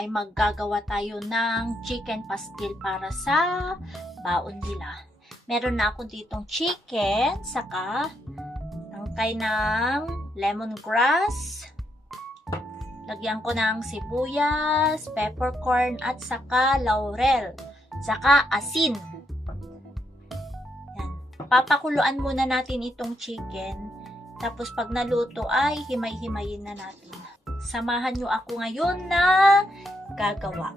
ay maggagawa tayo ng chicken pastil para sa baon nila. Meron na ako ditong chicken, saka tangkay ng lemongrass. Lagyan ko ng sibuyas, peppercorn, at saka laurel, saka asin. Yan. Papakuluan muna natin itong chicken. Tapos pag naluto ay himay-himayin na natin. Samahan nyo ako ngayon na gagawa.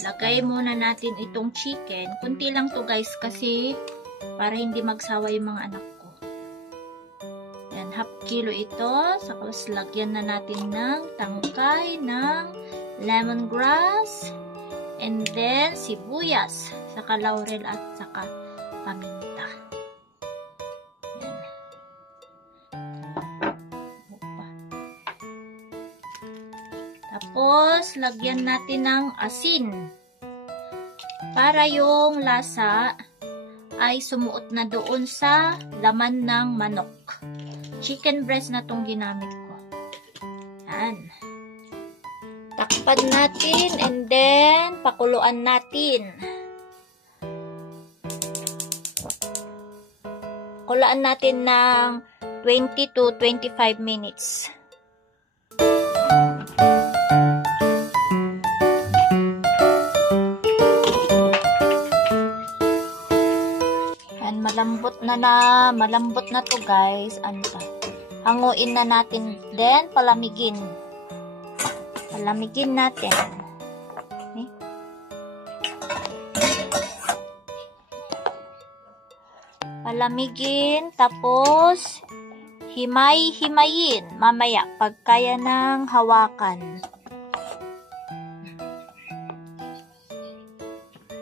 Lagay muna natin itong chicken. Kunti lang to guys kasi para hindi magsawa yung mga anak ko. Yan, half kilo ito. Tapos lagyan na natin ng tangkay ng lemongrass. And then sibuyas. Saka laurel at saka paminta. Tapos, lagyan natin ng asin para yung lasa ay sumuot na doon sa laman ng manok. Chicken breast na tong ginamit ko. Yan. Takpan natin and then pakuluan natin. Pakuluan natin ng 20 to 25 minutes. Malambot na to guys. Hanguin na natin, then palamigin. Palamigin natin. Okay. Palamigin, tapos himay-himayin mamaya pag kaya ng hawakan.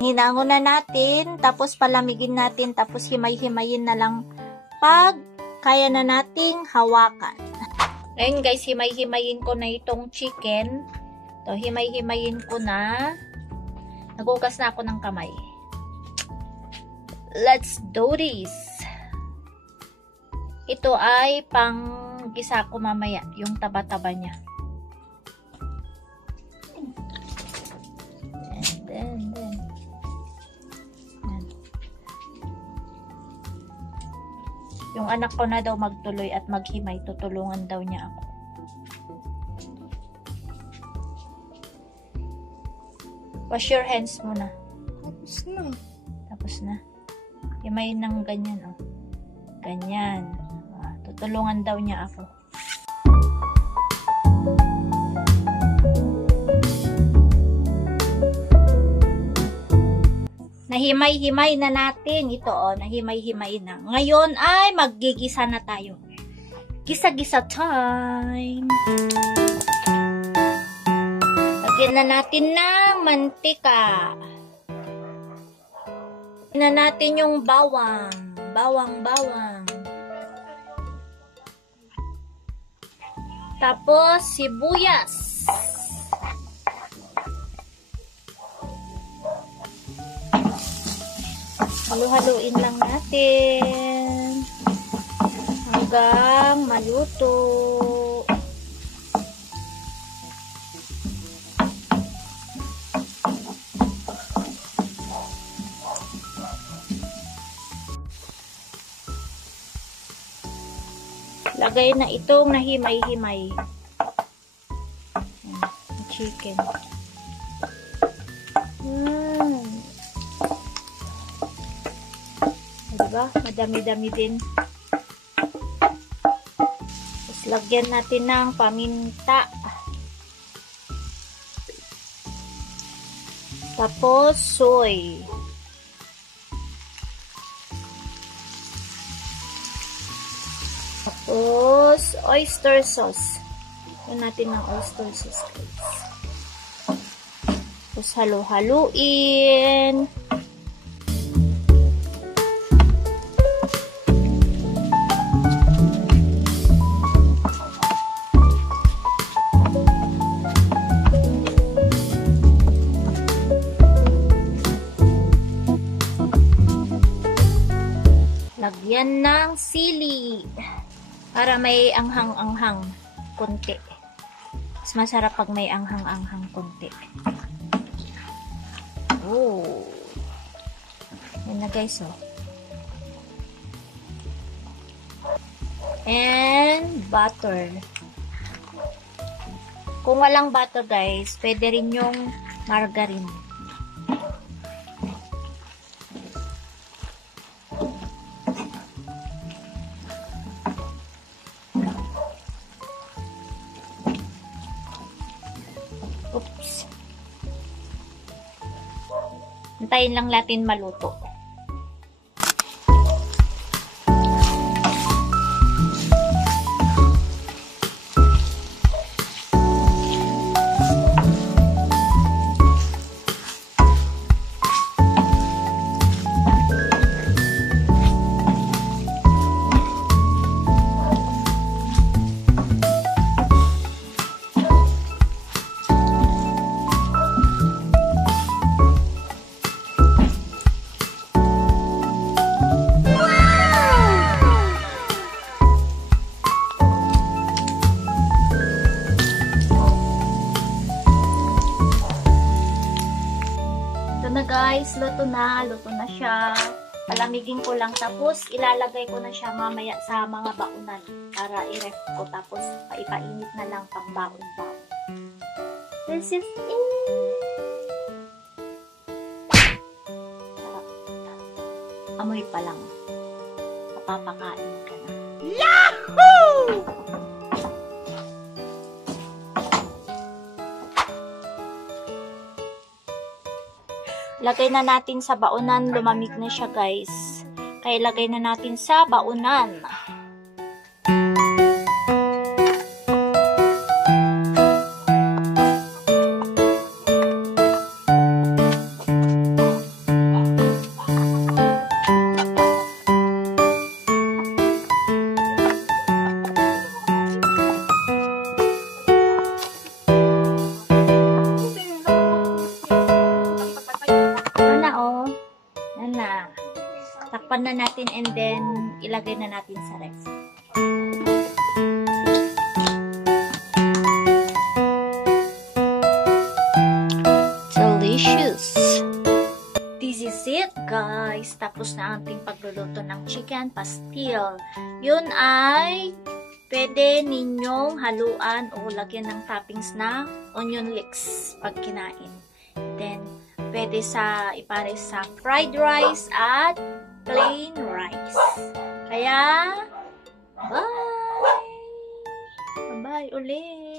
Hinangon na natin, tapos palamigin natin, tapos himay-himayin na lang pag kaya na nating hawakan. Ngayon guys, himay-himayin ko na itong chicken. Ito, himay-himayin ko na. Nagugas na ako ng kamay. Let's do this! Ito ay pang gisa ko mamaya, yung taba-taba niya. And then. Yung anak ko na daw magtuloy at maghimay, tutulungan daw niya ako. Wash your hands muna. Tapos na. Tapos na. Himayin ng ganyan, oh. Ganyan. Tutulungan daw niya ako. Nahimay-himay na natin. Ito, oh, nahimay-himay na. Ngayon ay maggigisa na tayo. Gisa-gisa time! Lagyan na natin ng mantika. Lagyan na natin yung bawang. Bawang. Tapos, sibuyas. Halu-haluin lang natin hanggang maluto. Lagay na itong nahimay-himay. Chicken. Diba? Madami-dami din. Tapos lagyan natin ng paminta. Tapos soy. Tapos oyster sauce. Lagyan natin ng oyster sauce, guys. Tapos halo-haluin. Lagyan ng sili para may anghang-anghang konti. Mas masarap pag may anghang-anghang konti. Oh. Yan na guys, oh. And butter. Kung walang butter guys, pwede rin yung margarine. Oops. Hintayin lang natin maluto. Na guys, luto na siya. Palamigin ko lang, tapos ilalagay ko na siya mamaya sa mga baunan para i-ref ko, tapos paipainit na lang pang baon-baon. This is it! Sarap. Amoy pa lang. Papapakain ka na. Yahoo! Lagay na natin sa baunan. Lumamig na siya guys. Kaya lagay na natin sa baunan. Takpan na natin and then ilagay na natin sa ref. Delicious! This is it guys. Tapos na ang ating pagluluto ng chicken pastil. Yun ay pwede ninyong haluan o lagyan ng toppings na onion leeks pag kinain. Then pwede sa ipares sa fried rice at plain rice. Kaya, bye! Bye ulit!